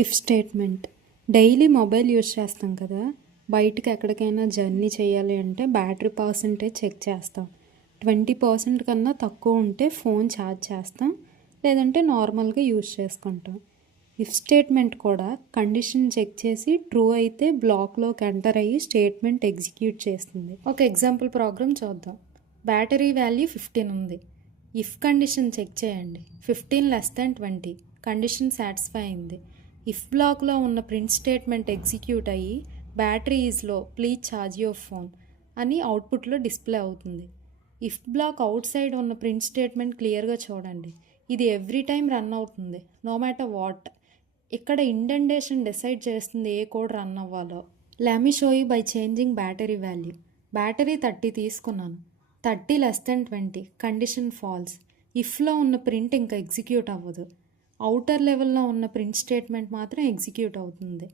If statement. Daily mobile use చేస్తాం కదా, బయటికి ఎక్కడికైనా జర్నీ చేయాలి అంటే బ్యాటరీ పర్సెంటేజ్ చెక్ చేస్తాం. 20% కన్నా తక్కువ ఉంటే ఫోన్ ఛార్జ్ చేస్తాం, లేదంటే నార్మల్గా యూజ్ చేసుకుంటాం. ఇఫ్ స్టేట్మెంట్ కూడా కండిషన్ చెక్ చేసి ట్రూ అయితే బ్లాక్లోకి ఎంటర్ అయ్యి స్టేట్మెంట్ ఎగ్జిక్యూట్ చేస్తుంది. ఒక ఎగ్జాంపుల్ ప్రోగ్రామ్ చూద్దాం. బ్యాటరీ వాల్యూ 15 ఉంది. ఇఫ్ కండిషన్ చెక్ చేయండి. 15 <20 కండిషన్ సాటిస్ఫై అయింది. ఇఫ్ బ్లాక్లో ఉన్న ప్రింట్ స్టేట్మెంట్ ఎగ్జిక్యూట్ అయ్యి battery is low, please charge your phone అని అవుట్పుట్లో డిస్ప్లే అవుతుంది. ఇఫ్ బ్లాక్ అవుట్ సైడ్ ఉన్న ప్రింట్ స్టేట్మెంట్ క్లియర్గా చూడండి. ఇది ఎవ్రీ టైం రన్ అవుతుంది, నో మ్యాటర్ వాట్. ఇక్కడ ఇండెంటేషన్ డిసైడ్ చేస్తుంది ఏ కోడ్ రన్ అవ్వాలో. Let me show you by changing battery value. Battery 30 తీసుకున్నాను. 30 <20 కండిషన్ ఫాల్స్. ఇఫ్లో ఉన్న ప్రింట్ ఇంకా ఎగ్జిక్యూట్ అవ్వదు. అవుటర్ లెవెల్లో ఉన్న ప్రింట్ స్టేట్మెంట్ మాత్రం ఎగ్జిక్యూట్ అవుతుంది.